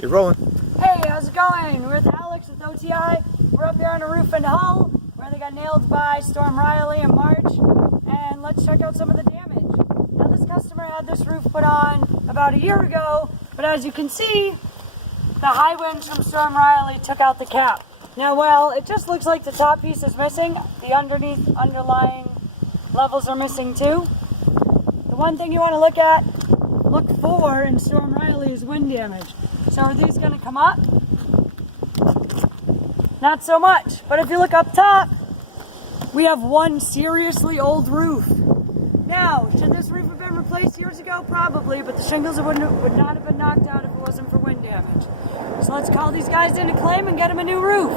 You're rolling. Hey, how's it going? We're with Alex with OTI. We're up here on a roof in Hull where they got nailed by Storm Riley in March. And let's check out some of the damage. Now this customer had this roof put on about a year ago, but as you can see, the high winds from Storm Riley took out the cap. Now, well, it just looks like the top piece is missing. The underlying levels are missing too. The one thing you want to look for in Storm Riley is wind damage. So are these going to come up? Not so much. But if you look up top, we have one seriously old roof. Now, should this roof have been replaced years ago? Probably, but the shingles would not have been knocked out if it wasn't for wind damage. So let's call these guys in to claim and get them a new roof.